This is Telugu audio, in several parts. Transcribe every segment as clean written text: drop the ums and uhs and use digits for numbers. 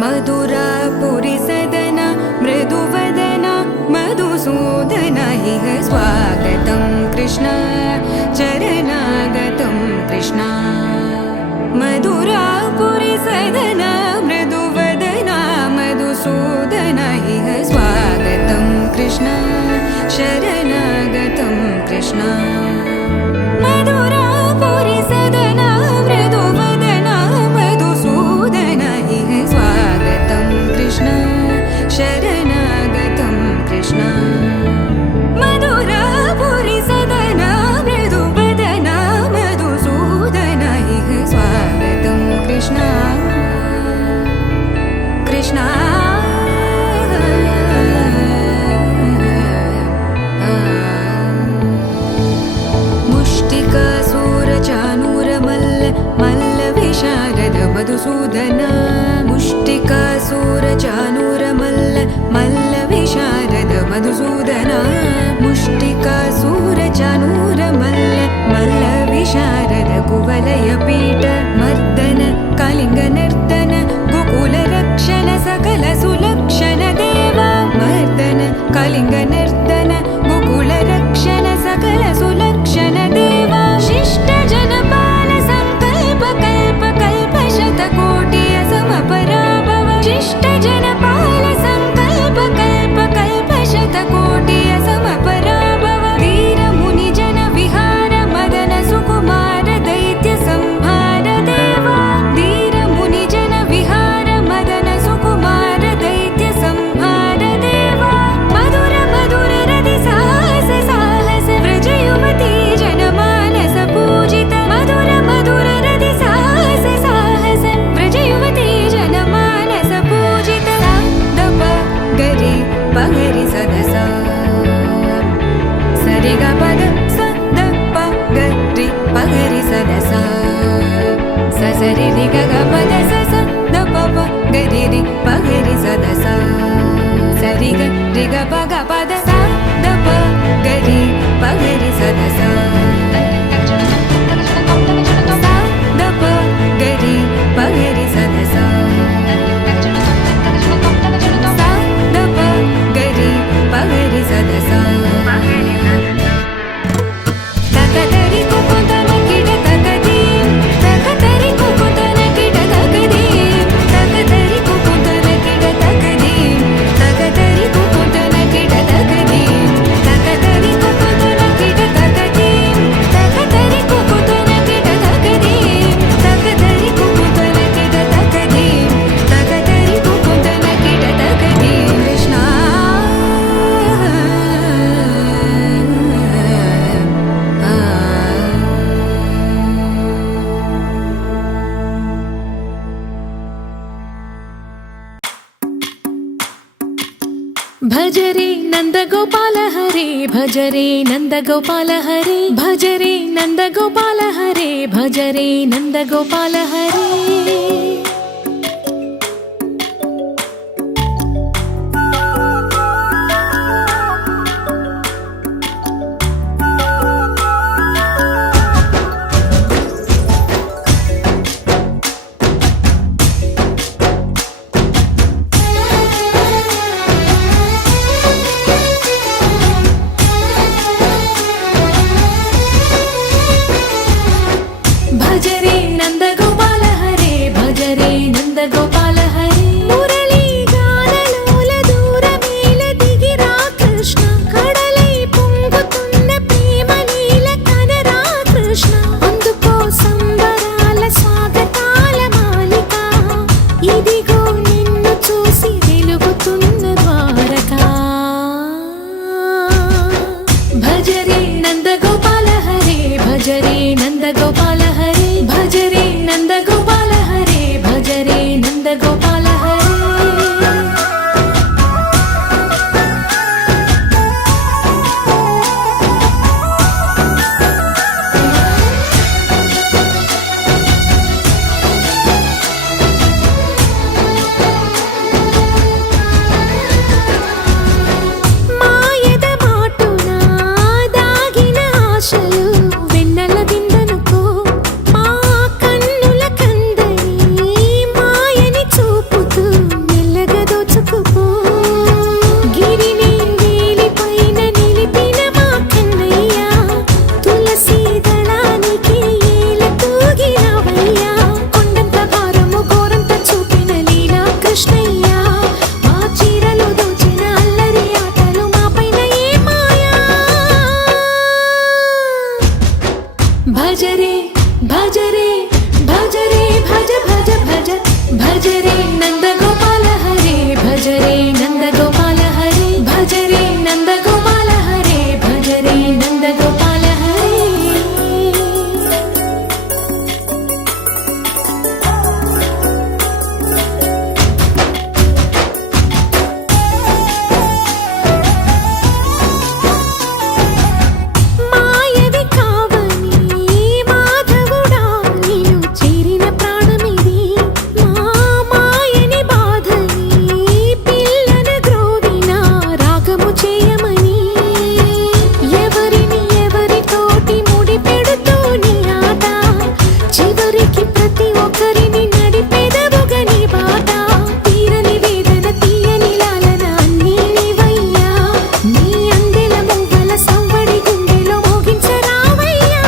मधुरापुरी सदन मृदुवदन मधुसूदन इह स्वागतं कृष्ण चरणागतं कृष्ण मधुरापुरी सदन मृदुवदन मधुसूदन इह स्वागतं कृष्ण शरणागतं कृष्ण मधुरापुरी सदन मृदुवदन मधुसूदन इह स्वागतं कृष्ण शरणागतं कृष्ण मधुरापुरी सदन मृदुवदन मधुसूदन इह स्वागतं कृष्ण कृष्ण मधुसूदन मुष्टिकासुरचाणूरमल्ल मल्लविशारद मधुसूदन मुष्टिकासुरचाणूरमल्ल मल्लविशारद कुवलयपीठ मर्दन कलिङ्गनर्तन गोकुलरक्षण सकल सुलक्षण देव मर्दन कलिङ्गनर्तन गोकुलरक्षण सकल सुलक्षण देव शिष्ट जनपाल संकल्प कल्प कल्प शतकोटि असमपराभव शिष्ट जनपाल संकल्प कल्प कल्प शतकोटि असमपराभव वीर मुनि जन विहार मदन सुकुमार दैत्य संहार देवा वीर मुनि जन विहार मदन सुकुमार दैत्य संहार देवा मधुर मधुर रति साहस साहस व्रज युवती जनमानस पूजित मधुर मधुर रति साहस साहस व्रज युवती जनमानस पूजित दप गरि पगरि सदसा सरि ग पद स द प गरि पगरि सदसा स सरि रि ग ग पद स स द प प गरि रि पगरि सदसा सरि ग रि ग प ग पद स द प गरि पगरि सदसा स द प गरि पगरि सदसा स द प गरि पगरि सदसा तकतरि कुकुतन किट तकदीं तकतरि कुकुतन किट तकदीं तकतरि कुकुतन किट तकदीं तकतरि कुकुतन किट तकदीं तकतरि कुकुतन किट तकदीं तकतरि कुकुतन किट तकदीं तकतरि कुकुतन किट तकदीं तकतरि कुकुतन किट तकदीं कृष्ण भज रे नंद गोपाल हरे भज रे नंद गोपाल हरे भज रे नंद गोपाल हरे भज रे नंद गोपाल हरे भज रे नंद गोपाल हरे भज रे नंद गोपाल हरे मुरली गानलोल दूरमेल దిగిరా కృష్ణ కడలై పొంగుతున్న ప్రేమ నీల కనరా కృష్ణ అందుకో సంబరాల స్వాగతాల మాలిక ఇదిగో నిన్ను చూసి వెలుగుతున్న ద్వారకా భజ రే నంద గోపాల హరే భజ రే నంద గోపాల हरे भज रे नंद गोपाल हरे भज रे नंद భజరే భజరే భజరే భజ భజ భజ భజరే నందగోపాల హరే భజరే నందగోపాల హరే భజరే నందగోపాల హరే భజరే నందగోపాల హరే మాయవి కావని మాధవుడా నిన్ను చేరిన ప్రాణమిది మా మాయని బాధని పిల్లన గ్రోవిన రాగము చేయమని ఎవరిని ఎవరితోటి ముడి పెడుతూ నీ ఆట చివరికి ప్రతి ఒక్కరిని నడిపెదవుగా నీ బాట తీరని వేదన తీయని లాలన అన్నీ నీవయ్యా నీ అందెల మువ్వల సవ్వడి గుండెలో మోగించరావయ్యా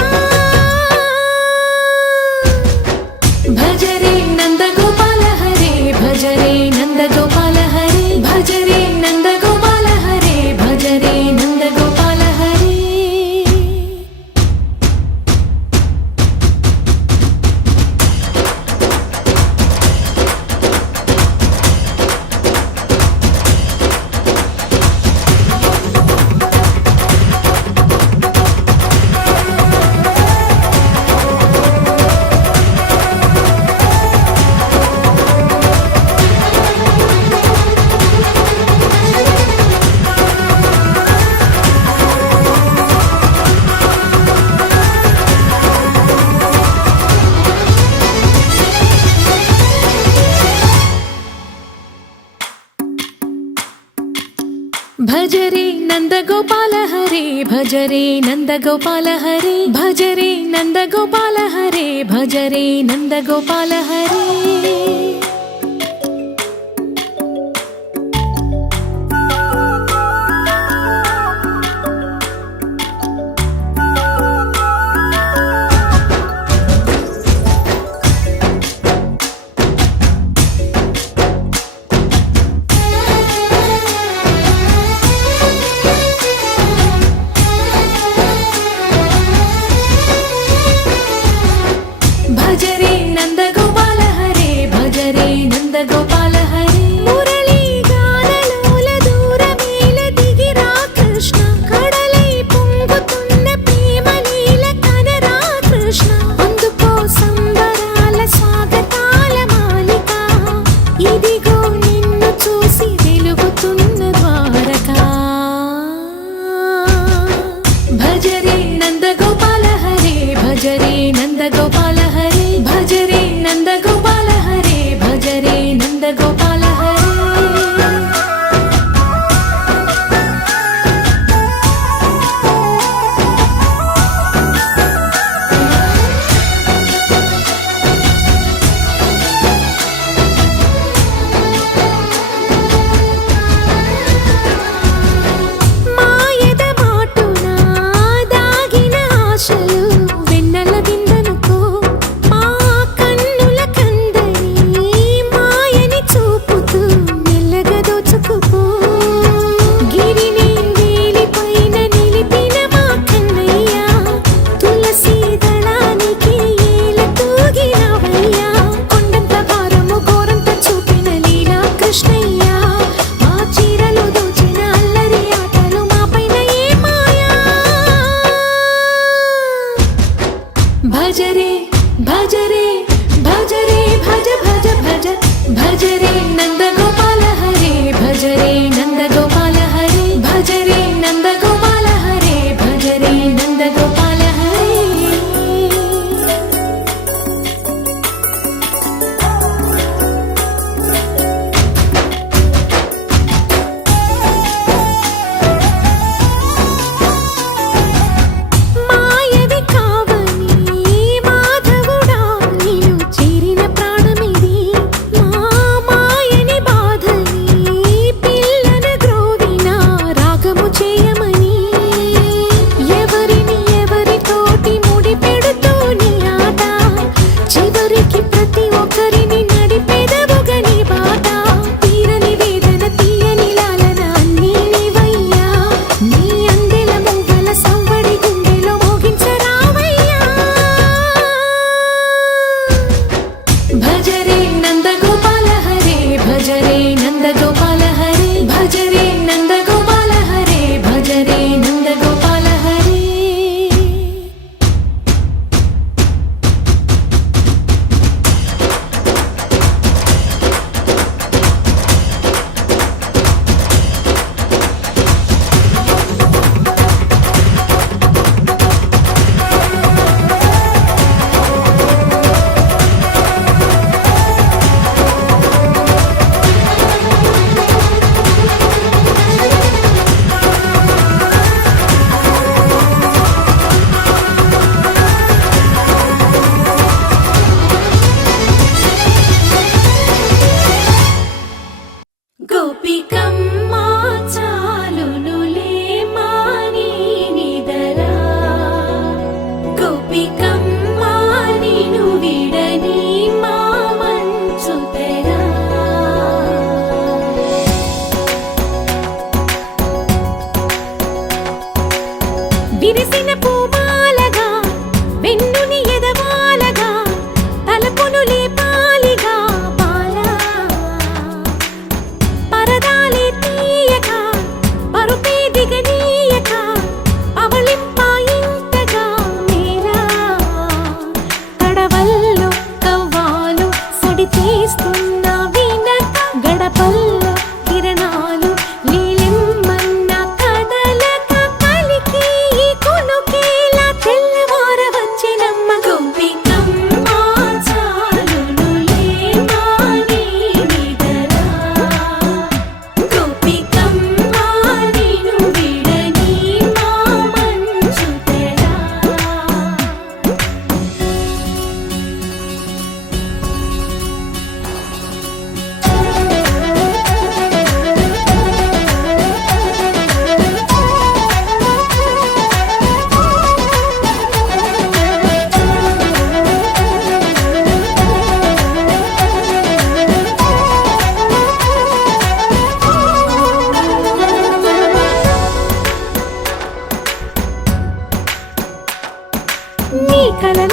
భజరే నందగోపాల హరే భజరే నందగోపాల హరే భజరే నందగోపాల హరే భజరే నందగోపాల హరే భజరే నందగోపాల హరే భజరే నందగోపాల హరే భజరే నందగోపాల హరే భజరే నందగోపాల హరే భజరే నందగోపాల హరే భజరే నందగోపాల హరే మురళీ గానలోల దూరమేల దిగిరా కృష్ణ కడలై పొంగుతున్న ప్రేమ లీల కనరా కృష్ణ అందుకో సంబరాల స్వాగతాల మాలిక ఇదిగో నిన్ను చూసి వెలుగుతున్న ద్వారకా భజరే నందగోపాల హరే భజరే నందగోపాల హరే భజరే నందగోపాల హరే భజరే నందగోపాల హరే మాయద మాటున దాగిన ఆశలు వెన్నెల విందనుకో మా కన్నుల కందని మాయని చూపుతూ మెల్లగా దోచుకుపో గిరిని వేలిపైన నిలిపిన మా కన్నయ్య తులసి దళానికి ఏల తూగినవయ్యా కొండంత భారము గోరంత చూపిన లీలా కృష్ణయ్య మా చీరలు దోచిన అల్లరి ఆటలు మా పైన ఏ మాయా భజరే భజరే భజరే భజ భజ భజ భజరే నందగోపాల హరే భజరే నందగోపాల హరే భజరే నందగోపాల హరే భజరే నందగోపాల హరే మాయవి కావని మాధవుడా నిన్ను చేరిన ప్రాణమిది మా మాయని బాధని పిల్ల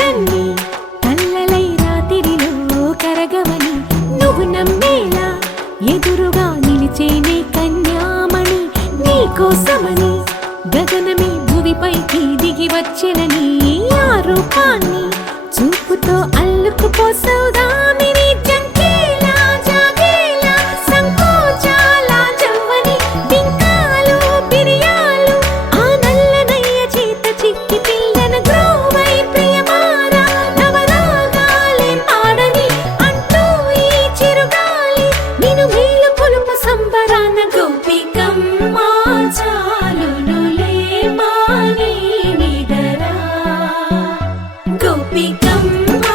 కలలన్నీ కల్లలై రాత్రిలో కరగవని నువ్వు నమ్మేలా ఎదురుగా నిలిచేనే కన్యామణి నీకోసమని గగనమే భువిపైకి దిగి వచ్చెనని ఆ రూపాన్ని చూపుతో అల్లుకుపోసౌదామిని జంకేలా జాగేలా సంకోచాల జవ్వని బింకాలు బిరియాలు ఆ నల్లనయ్య చేత చిక్కి పిల్లన గ్రోవై ప్రియమారా నవరాగాలే పాడని అంటూ ఈ చిరుగాలి నిన్ను మేలు పొలుపు సంబరాన గోపికమ్మ చాలునులే మాని నిదరా గోపికమ్మ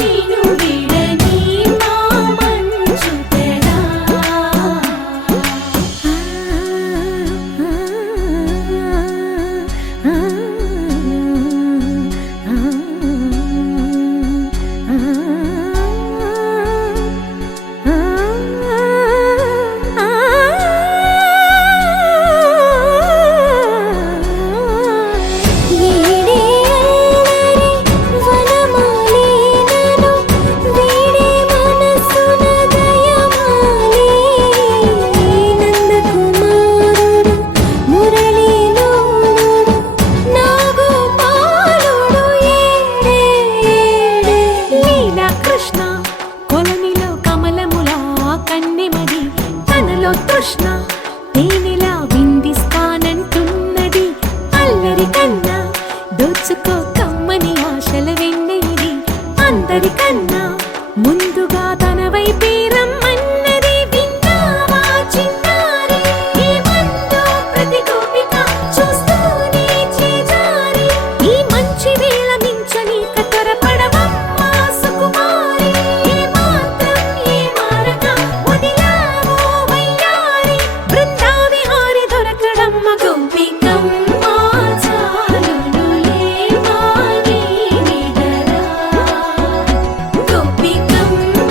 నిన్ను విడని మా మంచు తెరా కృష్ణ కొలనిలో కమలములా కన్నెమది తనలో తృష్ణ తేనెలా విందిస్తానంటున్నది అల్లరి కన్నా దోచుకో కమ్మని ఆశల వెన్నెయిది అందరికన్నా ముందుగా తన వైపే రమ్మన్నది విన్నావా చిన్నారి ఏమందో ప్రతి గోపిక చూస్తూనే చేజారి ఈ మంచి వేళ మించని కతరపడవమ్మా సుకుమారి ఏ మాత్రం ఏ మారక వదిలావో వయ్యారి బృందావిహారి దొరకడమ్మ గోపికమ్మ చాలునులే మాని నిదరా గోపికమ్మ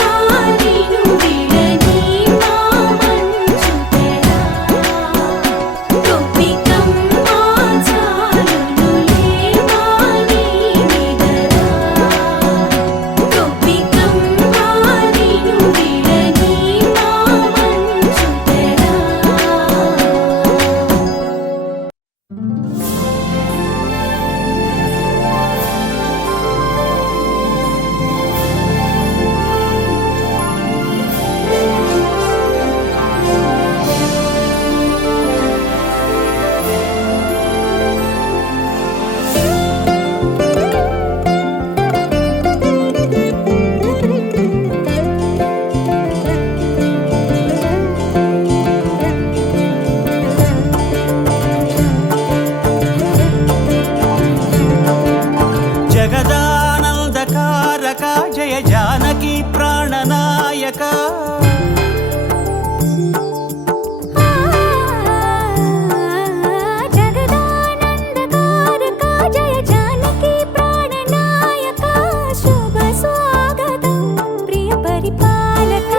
నిన్ను విడని మా మంచు తెరా గోపికమ్మ చాలునులే మాని నిదరా గోపికమ్మ నిన్ను విడని మా మంచు తెరా జగదానందకారక జయ జానకి ప్రాణనాయక జగదానందకారక జయ జానకి ప్రాణనాయక శుభ స్వాగతం ప్రియ పరిపాలక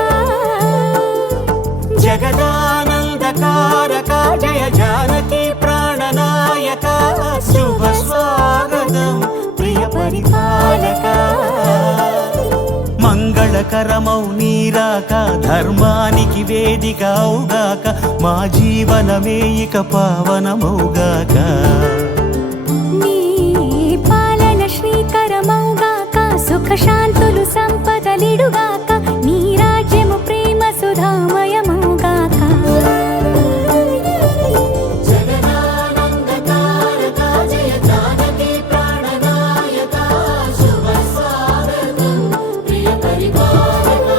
జగదానందకారక జయ జానకి ప్రాణనాయక శుభ స్వాగతం ప్రియ పరిపాలక మంగళకరమౌ నీరాక ధర్మానికి వేదికవుగాక మా జీవనమే ఇక పావనమౌగాక నీ పాలన శ్రీకరమౌగాక సుఖ శాంతులు సంపదలిడుగాక నీ రాజ్యము ప్రేమ సుధామయమౌగాక జగదానందకారక జయ జానకి ప్రాణనాయక శుభ స్వాగతం ప్రియ పరిపాలక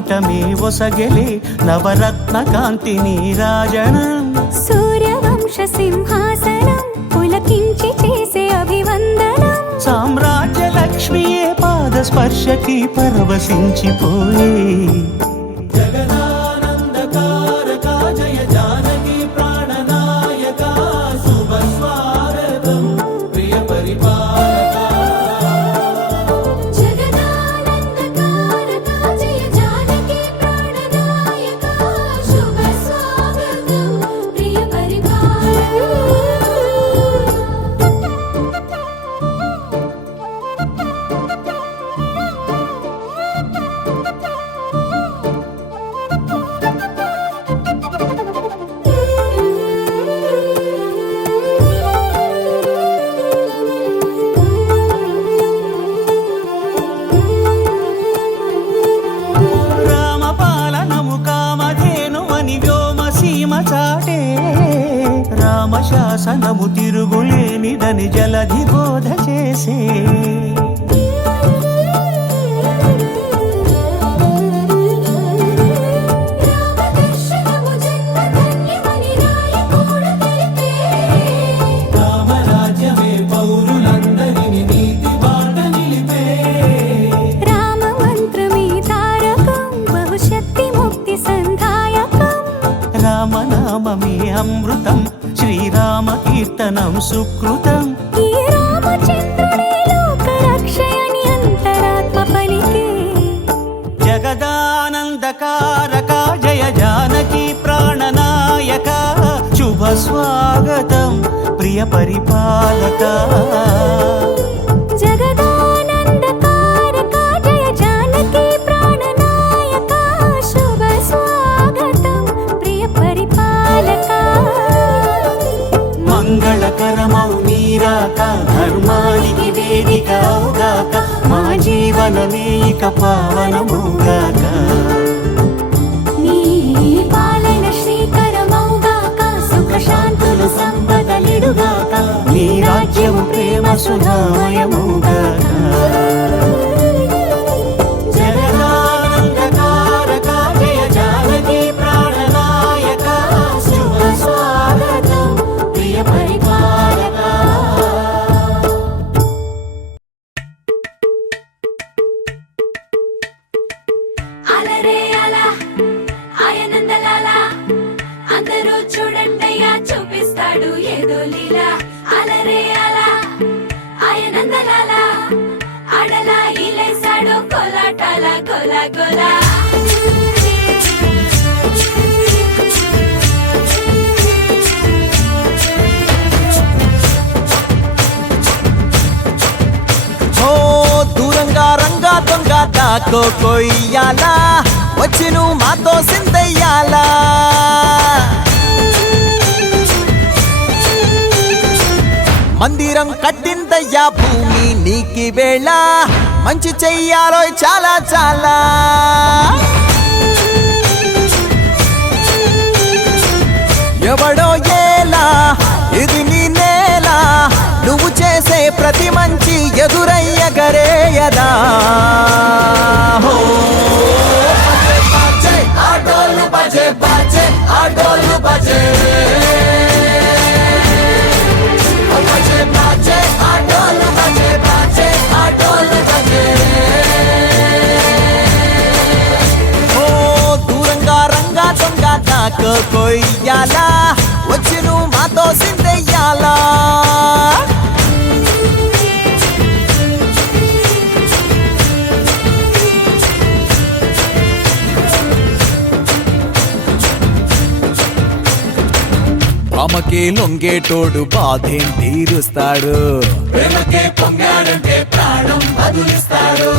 మకుటమే ఒసగెలే నవరత్న కాంతి నీరాజనం సూర్యవంశ సింహాసనం పులకించి చేసే అభివందనం సామ్రాజ్య లక్ష్మియే పాద స్పర్శకి పరవశించిపోయే జగదానందకారక జయ జానకి ప్రాణనాయక శుభ స్వాగతం ప్రియ పరిపాలక జగదానందకారక జయ జానకి ప్రాణనాయక శుభ స్వాగతం ప్రియ రామపాలనము కామధేను అని వ్యోమసీమ చాటే రామశాసనము తిరుగులేనిదని జలధి బోధ చేసే రామదర్శనము జన్మధన్యమని నాయకుడు తెలిపే రామరాజ్యమే పౌరులందరిని నీతి బాట నిలిపే రామ మంత్రమే తారకం బహుశక్తి ముక్తి సంధాయకం రామనామమే అమృతం శ్రీరామ కీర్తనం సుకృతం ఈ రామచంద్రుడే లోక రక్షయని అంతరాత్మ పలికే జగదానందకారక జయ జానకి ప్రాణనాయక శుభ స్వాగతం ప్రియ పరిపాలక జగదానందకారక జయ జానకి ప్రాణనాయక శుభ స్వాగతం ప్రియ పరిపాలక మంగళకరమౌ నీరాక ధర్మానికి వేదిక అవుగాక మా జీవనమే ఇక పావనమౌగాక నీ పాలన శ్రీకరమౌగాక సుఖ శాంతులు సంపదలిడుగాక నీ రాజ్యము ప్రేమ సుధామయమౌగాక జగదానందకారక జయ జానకి ప్రాణనాయక శుభ స్వాగతం ప్రియ పరిపాలక అలరే అలా ఆయనందలాల అందరూ చూడండయ్యా చూపిస్తాడు ఏదో లీలా అలరే అలా ఆయనందలాల అడలా ఇలేసాడు కోలాటాల గోలా గోలా ఓ దూరంగా రంగా దొంగ దాకో కొయ్యాలా వచ్చి నువ్వు మాతో సిందయ్యాలా మందిరం కట్టిందయ్యా భూమి నీకి వేళ మంచి చెయ్యాలో చాలా చాలా ఎవడో ఏలా ఇది నీ నేల నువ్వు చేసే ప్రతి మంచి ఎదురయ్యగరేయదా హో బజే ఆటోలు బజే బజే ఆటోలు బజే బజే బజే ఆటోలు బజే బజే ఆటోలు బజే ఓ దూరంగా రంగా దొంగ దాకా కొయ్యాలా వచ్చి నువ్వు మాతో సిందెయ్యాలా అమ్మకే లొంగేటోడు బాధేం తీరుస్తాడు ప్రేమకే పొంగాడంటే ప్రాణం బదులిస్తాడు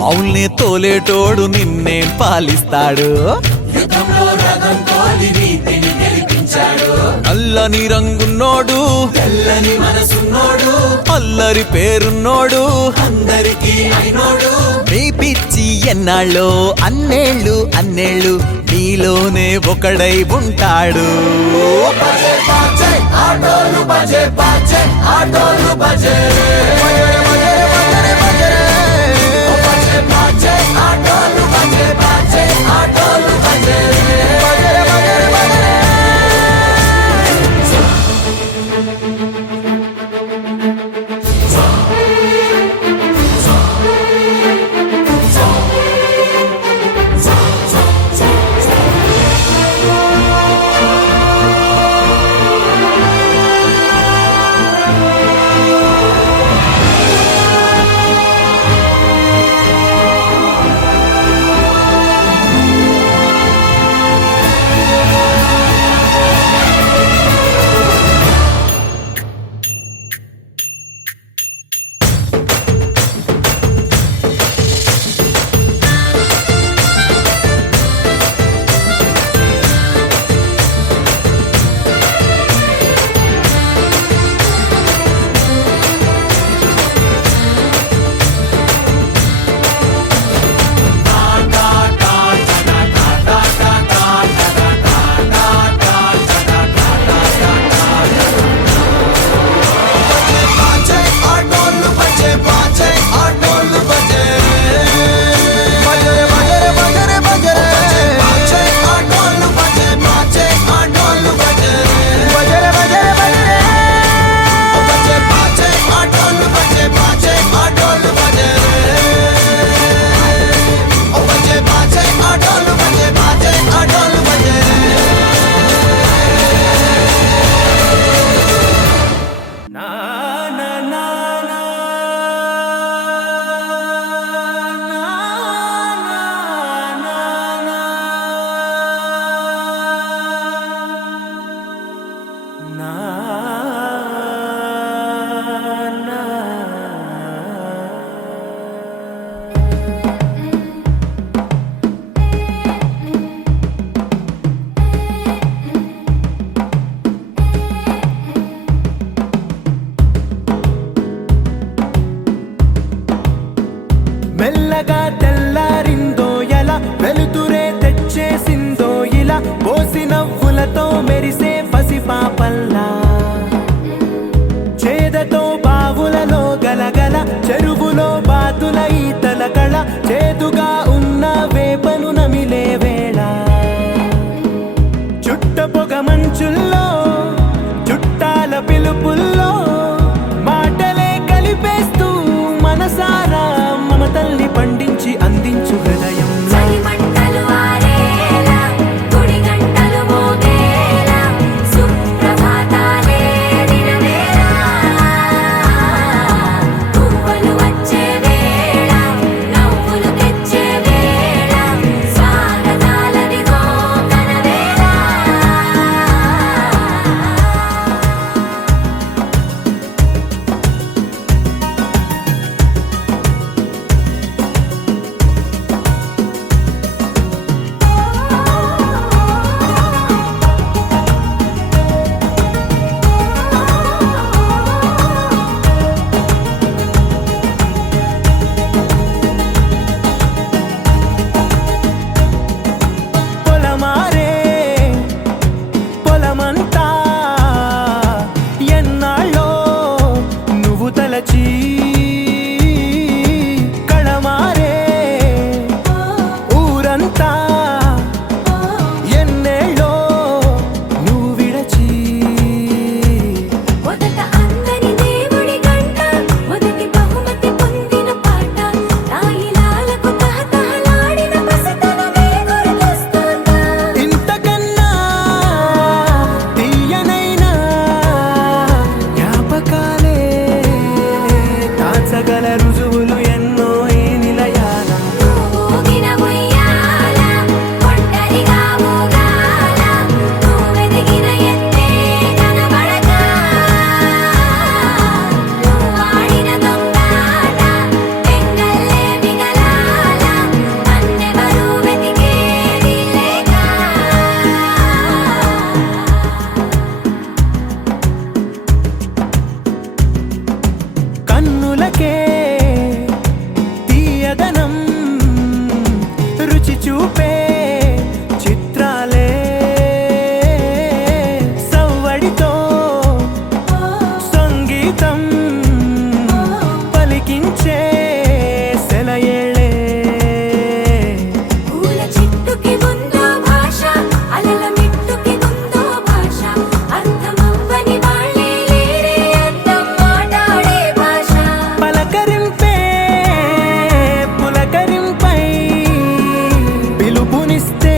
అవుల్ని తోలేటోడు నిన్నేం పాలిస్తాడు యుద్ధంలో రథం తోలి నీతిని గెలిపించాడు నల్లని రంగున్నోడు తెల్లని మనసున్నోడు అల్లరి పేరున్నోడు అందరికీ అయినోడు మీ పిచ్చి ఎన్నాళ్ళో అన్నేళ్ళు అన్నేళ్ళు నీలోనే ఒకడై ఉంటాడు బజే బాజే ఆటోలు బజే బాజే ఆటోలు బజే బజే బజే బజే బజే ఆటోలు బజే బాజే మెల్లగా తెల్లారిందో ఎలా వెలుతురే తెచ్చేసిందో ఇలా పోసి నవ్వులతో మెరిసే పసిపాపల్లా చేదతో బావులలో గలగల చెరువులో బాతుల ఈతల కళ చేదుగా ఉన్న వేపను నమిలే వేళ చుట్ట పొగ మంచుల్లో చుట్టాల పిలుపుల్లో మాటలే కలిపేస్తూ మనసారా మమతల్ని పండించి అందించు హృదయం చలిమంటలు ఆరేలా గుడి గంటలు మోగేలా సుప్రభాతాలే దినవేళ పువ్వులు వచ్చే వేళ నవ్వులు తెచ్చే వేళ స్వాగతాలదిగో కనవేళ పొలమారే పొలమంతా ఎన్నాళ్ళో నువ్వు తలచి కళమారే ఊరంతా ఎన్నేళ్ళో నువ్వు విడచి మొదట అందని దేవుడి గంట మొదటి బహుమతి పొందిన పాట తాయిలాలకు తహతహలాడిన పసితనమే గుర్తొస్తుందా ఇంతకన్నా తీయనైనా జ్ఞాపకాలే దాచగల రుజువులు ఎన్నో ఈ నిలయాల ఊగిన ఉయ్యాల ఒంటరిగా ఊగాల నువ్వెదిగిన ఎత్తే కనబడక నువ్వాడిన దొంగాట ఎంగల్లే మిగలాల నన్నెవరూ వెతికేది లేక కన్నులకే తీయదనం రుచి చూపే చిత్రాలే సవ్వడితో సంగీతం పలికించే సెలయేళే పూల చిట్టుకి ఉందో భాష అలల మిట్టుకి ఉందో భాష అర్థమవ్వని వాళ్ళే లేరే అర్థం మాట్లాడే భాష పలకరింపే పులకరింపై పిలుపునిస్తే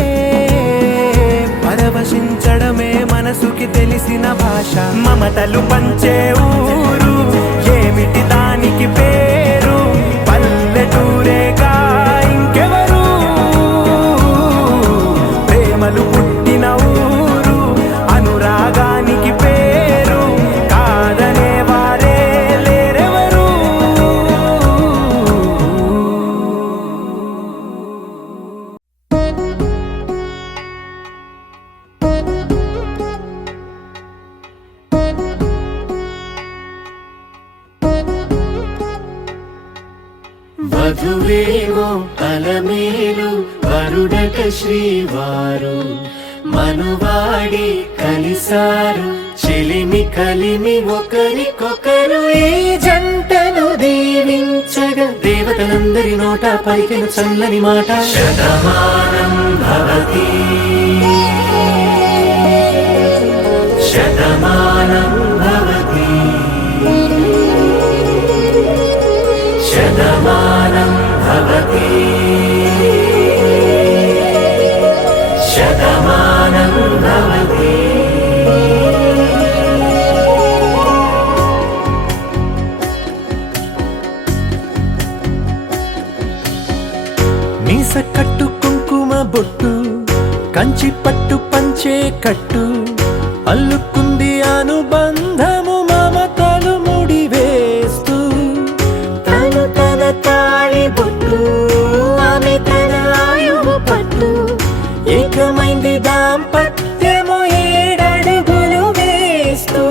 పరవశించడమే మనసుకి తెలిసిన భాష మమతలు పంచే ఊరు ఏమిటి దానికి పేరు పల్లెటూరేగా ఇంకెవరు ప్రేమలు పుట్టిన ఊరు అనురాగానికి పేరు కాదనే వారే లేరెవరు వధువేమో అలమేలు వరుడట శ్రీవారు మనువాడి కలిసారు చెలిమి కలిమి ఒకరికొకరు ఈ జంటను దీవించగా దేవతలందరి నోట పలికిన చల్లని మాట శతమానం భవతి శతమానం భవతి శతమానం భవతి శతమానం భవతి మీస కట్టు కుంకుమ బొట్టు కంచి పట్టు పంచే కట్టు అల్లుకుంది ఆ అనుబంధము మమతలు ముడివేస్తూ తను తన తాళి బొట్టు ఆమె తన ఆయువు పట్టు ఏకమైంది దాంపత్యము 7 అడుగులు వేస్తూ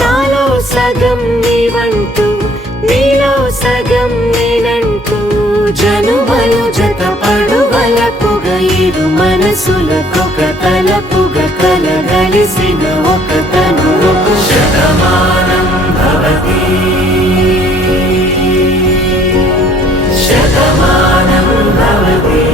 నాలో సగం నీవంటూ నీలో సగం నేనంటూ జనుమలు జత పడువలపుగ ఇరు మనసులకొక తలపుగ కలగలిసిన ఒక తను శతమానం భవతి శతమానం భవతి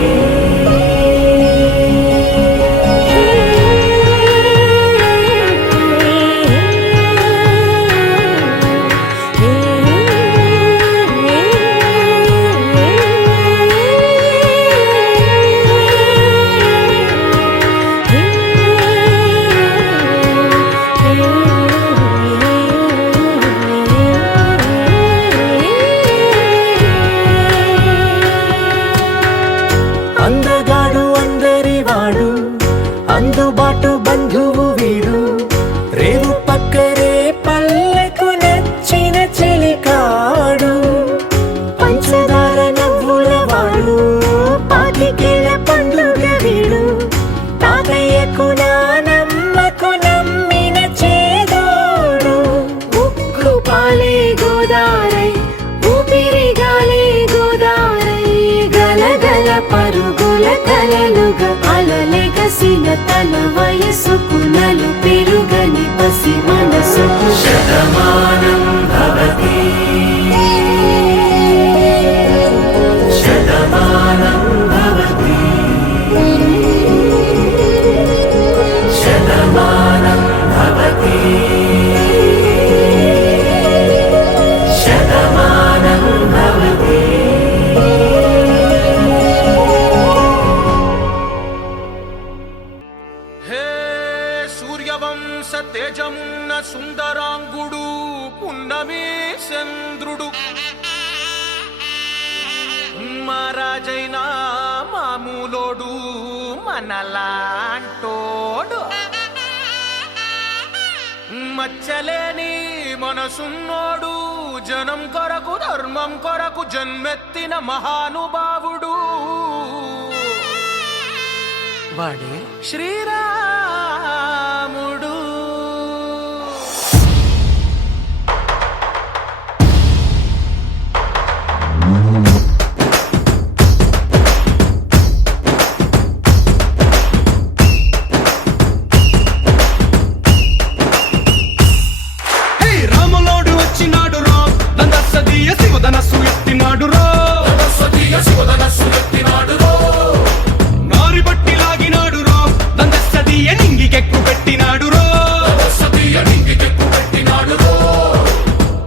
అందగాడు అందరివాడు అందుబాటు బంధువు వీడు రేవు పక్కరే పల్లెకు నచ్చిన చెలికాడు పంచదార నవ్వుల వాడు పాతికేల పండుగ వీడు తాతయ్యకు నానమ్మకు నమ్మిన చేదోడు ఉక్కు పాలే గోదారై ఊపిరి గాలే గోదారై గలగల పరుగుల కలలుగా అలలెగసిన తన వయసుకు నలు పెరుగని పసి మనసుకు శతమానం భవతి శతమానం భవతి శతమానం భవతి శతమానం భవతి హే సూర్యవంశ తేజమున్న సుందరాంగుడు పున్నమి చంద్రుడు మహారాజైన మామూలోడు మనలాంటోడు మచ్చలేని మనసున్నోడు జనం కొరకు ధర్మం కొరకు జన్మెత్తిన మహానుభావుడు వాడే శ్రీరాముడు రాములోడు వచ్చినాడు రో దందసదీయ శివధనస్సు ఎత్తినాడు రో నారి బట్టి లాగినాడు రో దందసదీయ నింగికెక్కు పెట్టినాడు రో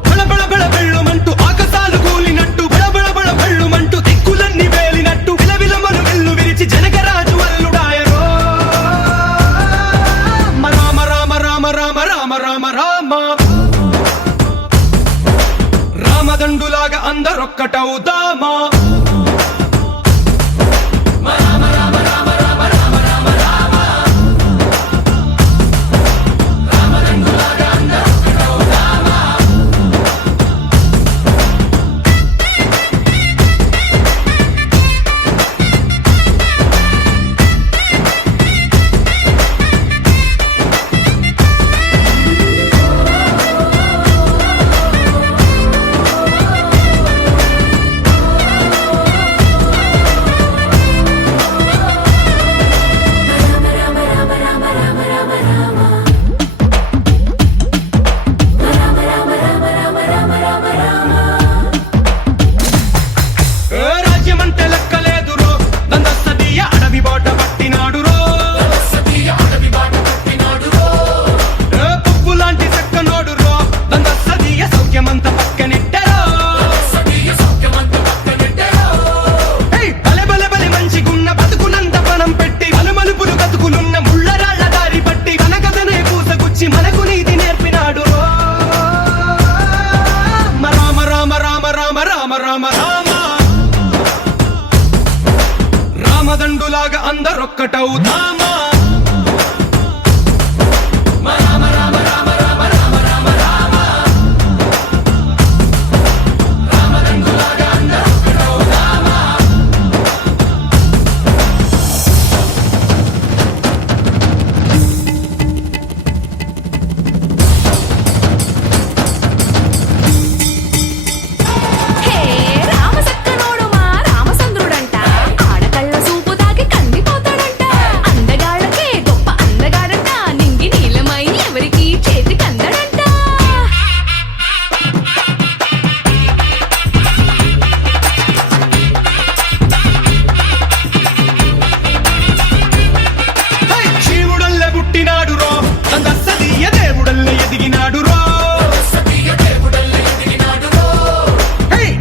బళబళ బళ బెళ్ళుమంటూ ఆకాశాలు కూలినట్టు బళబళ బళ బెళ్ళుమంటూ దిక్కులన్నీ వేలినట్టు విలవిలమలు వెల్లు విరిచి జనకరాజు అల్లుడాయరో రామ రామ రామ రామ రామ రామ రామ రామదండులాగా అందరొక్కటవుదామా రాజ్యమంటే లెక్కలేదు రో దందసదీయ అడవి బాట పట్టినాడు రో పువ్వు లాంటి చక్కనోడు రో దందసదీయ సౌఖ్యమంత పక్కనెట్టరో బలె బలె బలె మంచిగున్న బతుకునంత పణం పెట్టి మలుమలుపులు బతుకులున్న ముళ్ళరాళ్ల దారి పట్టి మన కథనే పూసగుచ్చి మనకు నీతి నేర్పినాడు రో రామ రామ రామ రామ రామ రామ రామ రామదండులాగా అందరొక్కటవుదామా రామ రామ రామ రామ రామ ఎదిగినాడు రో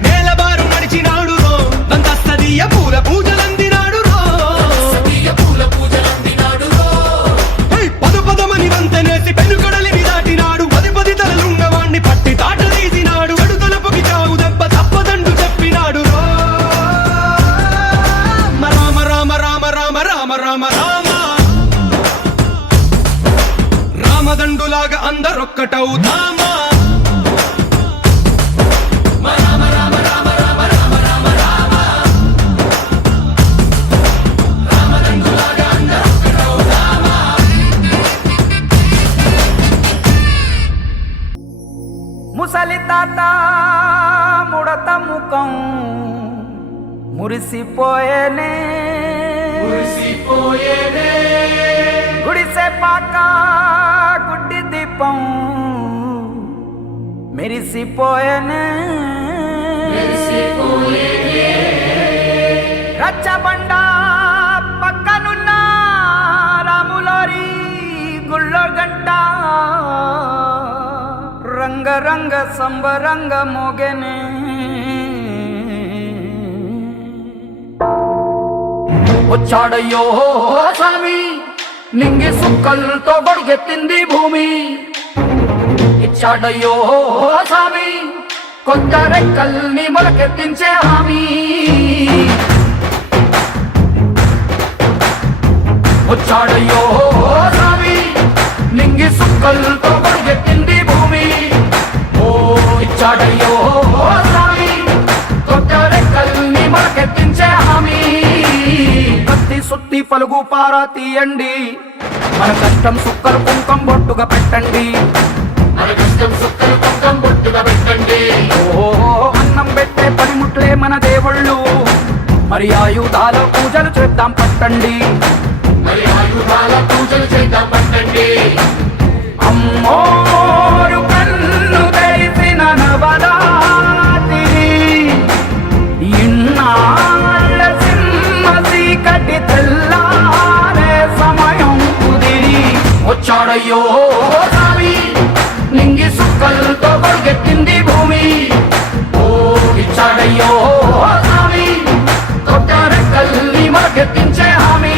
నేలబారు నడిచినాడు రో దంతస్తదీయ పూల పూజలందినాడు రో పదు పదమని వంతనేసి పెనుకడలిని దాటినాడు 10 తలలున్నవాణ్ణి పట్టి తాట తీసినాడు చెడు తలపుకి చావు దెబ్బ తప్పదండు చెప్పినాడు రో రామ రామ రామ రామ రామ రామ రామ రామదండులాగా అందరొక్కటవుతామా ముసలి తాత ముడత ముఖం మురిసిపోయేనే గుడిసె పాక గుడ్డి దీపం మెరిసిపోయేనే రచ్చబండ పక్కనున్న రాములారి గుళ్ళో గంట రంగరంగ సంబరంగ మోగెనే వచ్చాడయ్యో స్వామి నింగి సుక్కలతో బడిగెత్తింది భూమి ఇచ్చాడయ్యో స్వామి కొత్త రెక్కల్ని మొలకెత్తించే హామీ వచ్చాడయ్యో స్వామి నింగి సుక్కలతో బడిగెత్తింది భూమి ఓ ఇచ్చాడయ్యో స్వామి కొత్త రెక్కల్ని మొలకెత్తించే హామీ కత్తి సుత్తి పలుగు పారా తీయండి మన కష్టం సుక్కలు కుంకం బొట్టుగా పెట్టండి ఓ అన్నం పెట్టే పనిముట్లే మన దేవుళ్ళు మరి ఆయుధాల పూజలు చేద్దాం పట్టండి అమ్మోరు కన్ను తెరిసిన నవరాత్రి ఇన్నాళ్ళ సింహ చీకటి తెల్లారే సమయం కుదిరి వచ్చాడయ్యో స్వామి నింగి సుక్కలతో బడిగెత్తింది భూమి ఓ ఇచ్చాడయ్యో స్వామి కొత్త రెక్కల్ని మొలకెత్తించే హామీ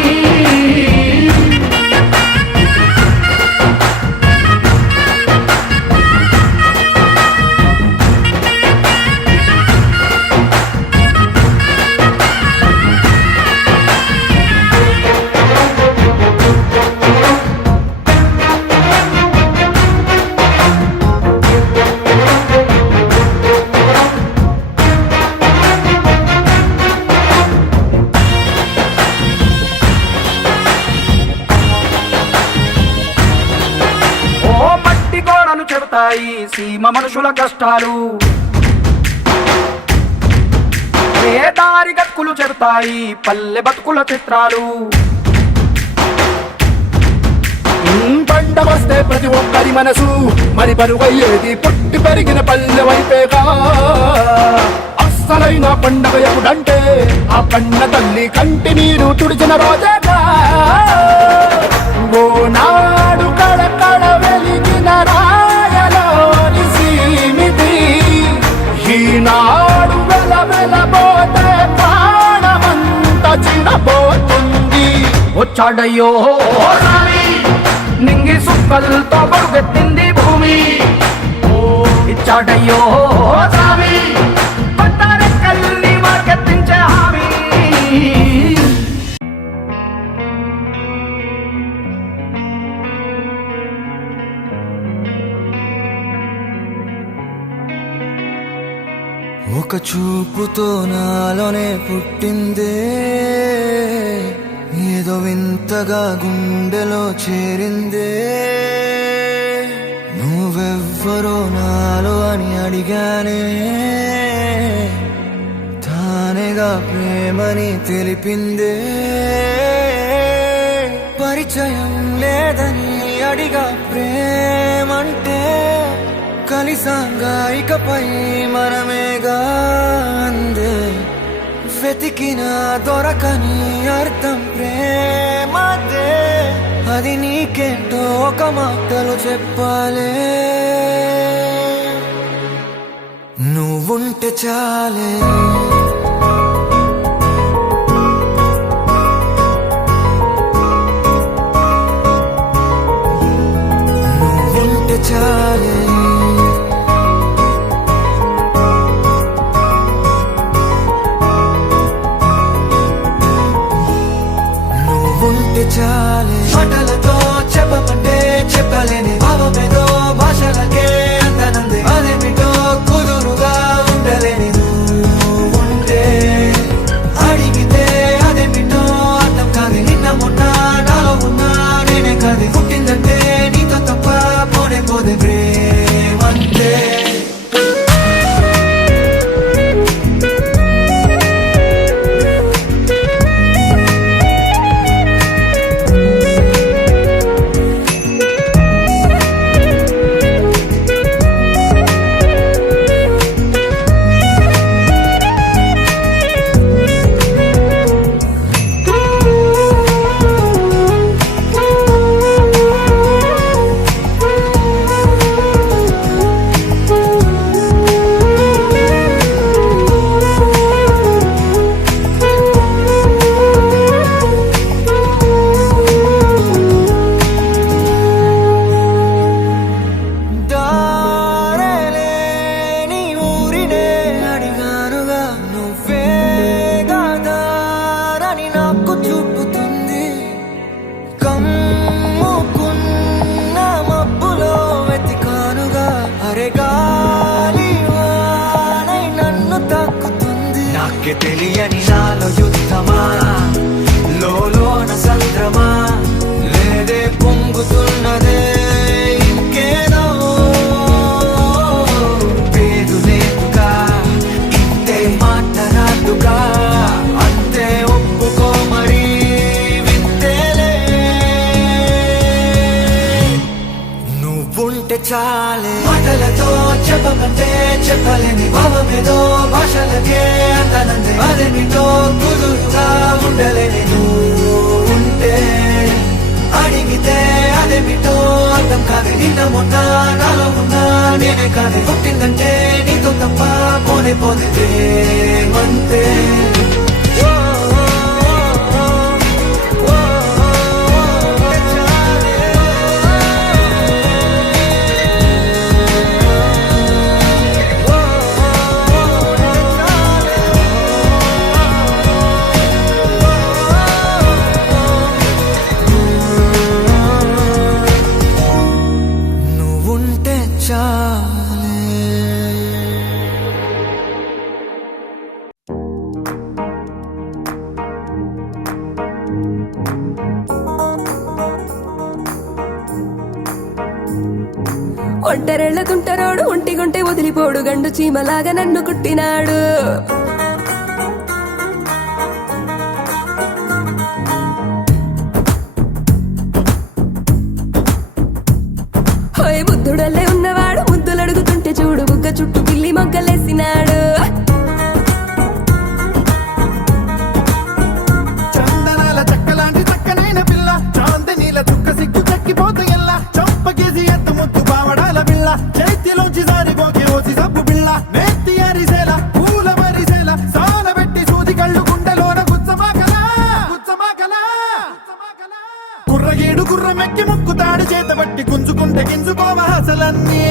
చెబుతాయి సీమ మనుషుల కష్టాలు ఏ దారి గక్కులు చెబుతాయి పల్లె బతుకుల చిత్రాలు పంట వస్తే ప్రతి ఒక్కరి మనసు మరి పరువయ్యేది పుట్టి పెరిగిన పల్లె వైపేగా అస్సలైన పండగ ఎప్పుడంటే ఆ పండ తల్లి కంటి నీరు తుడిచిన రోజేగా ఓ నాడు కళకళ వెలిగిన రాయలోని సీమిది ఈనాడు వెలవెలబోతే ప్రాణమంత చిన్నబోతుంది వచ్చాడయ్యో స్వామి నింగి సుక్కలతో బరుగెత్తింది భూమి ఓ ఇచ్చాడయ్యో స్వామి కొత్త రెక్కల్ని మొలకెత్తించే హామీ ఒక చూపుతో నాలోనే పుట్టిందే ఏదో వింతగా గుండెలో చేరిందే నువ్వెవ్వరో నాలో అని అడిగానే తానేగా ప్రేమని తెలిపిందే పరిచయం లేదని అడిగా ప్రేమంటే కలిసాంగా ఇకపై మనమేగా అందే వెతికిన దొరకని అర్థం ప్రేమదే అది నీకేంటో ఒక మాటలు చెప్పాలే నువ్వుంటే చాలే నువ్వుంటే చాలే నువ్వుంటే చాలే మాటలతో చెప్పమంటే చెప్పలేని భావమేదో భాషలకే అందనంది అదేమిటో కుదురుగా ఉండలేని నువ్వుంటే అడిగితే అదేమిటో అర్థం కాదు నిన్న మొన్న నాలో ఉన్నా నేనే కాదు పుట్టిందంటే నీతో తప్ప పోనే పోదే ప్రేమంతే తెలియని నాలో యుద్ధమా లోన సంద్రమా లేదే పొంగుతున్నదే ఇంకేదో పేరు లేదుగా ఇంతే మాట్లాడుగా అంతే ఒప్పుకో మరి వింతేలే నువ్వుంటే చాలే మాటలతో చెప్పమంటే చెప్పలేని భావమేదో భాషలకే అందనందే అదేమిటో కుదురుగా ఉండలేని నువ్వుంటే అడిగితే అదేమిటో అర్థం కాదు నిన్న మొన్న నాలో ఉన్నా నేనే కాదు పుట్టిందంటే నీతో తప్ప పోనే పోదే ప్రేమంతే ఒంటరెళ్ళ తుంటరోడు ఒంటిగుంటే వదిలిపోడు గండు చీమలాగా నన్ను కుట్టినాడు హోయ్ బుద్ధుడల్లే ఉన్నవాడు ముద్దులడుగుతుంటే చూడు బుగ్గ చుట్టూ పిల్లి మొగ్గలేసినాడు చందనాల చక్కలాంటి చక్కనైన పిల్ల చాందినీల చుక్క సిగ్గు చక్కిపోతు ఎల్లా చంపకేసి ఎత్తు ముద్దు పావడాల పిల్ల చేతిలోంచి జారిపోకే ఓసి సబ్బు పిల్ల నెత్తి అరిసేల పూల మరిసేల సాల పెట్టి సూది కళ్ళు గుండెలోన గుచ్చమాకలా కుర్రగీడు కుర్రమెక్కి ముక్కుతాడు చేత బట్టి గుంజుకుంటే గింజుకోవ హాసలన్నీ